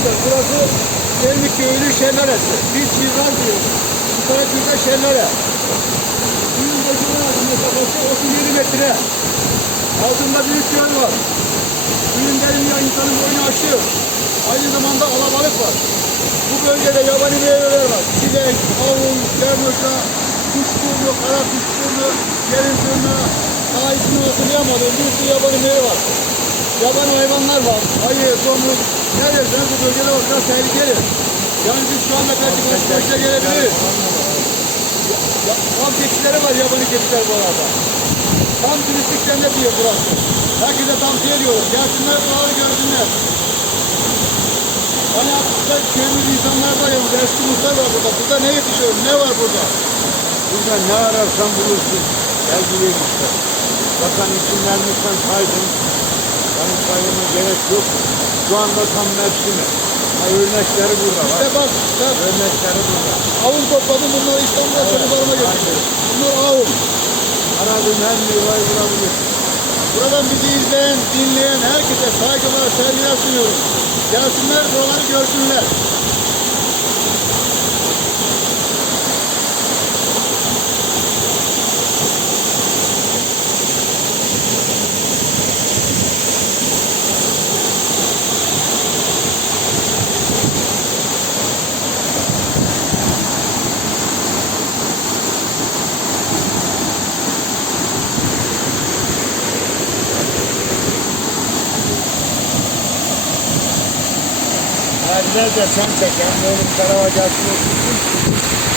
arkadaşlar burası Selmik Köyü'nün şelalesi. Biz Çizgan diyoruz. Yukarıda şelale. Suyun başına mesafesi 37 metre. Altında büyük göl var. Suyun derinliği insanın boyunu aşıyor. Aynı zamanda alabalık var. Bu bölgede yabani meyveler var. Çilek, kavun, yernoşa, kuşburnu, kara kuşburnu, yerin sürünü, daha ismini hatırlayamadığım bir sürü yabani meyve var. Yabani hayvanlar var. Ayı, domuz, ne dersen bölgede o biraz tehlikeli. Yani biz şu anda baş başa gelebiliriz. Ya, tam keçileri var yabani keçiler bu arada. Tam turistik cennet diyor burası. Herkese tavsiye ediyorum. Gelsinler buraları görsünler. Hani burada köylü insanlar var ya burada eski muhtar var burada. Burada ne yetişiyor? Ne var burada? Burada ne ararsan bulursun. Sevgili işte. Bakan isimlerimizden saydım. Yani saymama gerek yok. Şu anda tam mevsimi. Ha, örnekleri burada var. İşte bak, bak Örnekleri burada. avun topladım bunları İstanbul'a Evet, çocuklarıma getirdim. Bunlar avun. Aradığın her meyveyi bulabilirsin. Buradan bizi izleyen, dinleyen herkese saygılar, sevgiler sunuyorum. Gelsinler buraları görsünler. Her nerede sen çeken, oğlum gelsin otursun.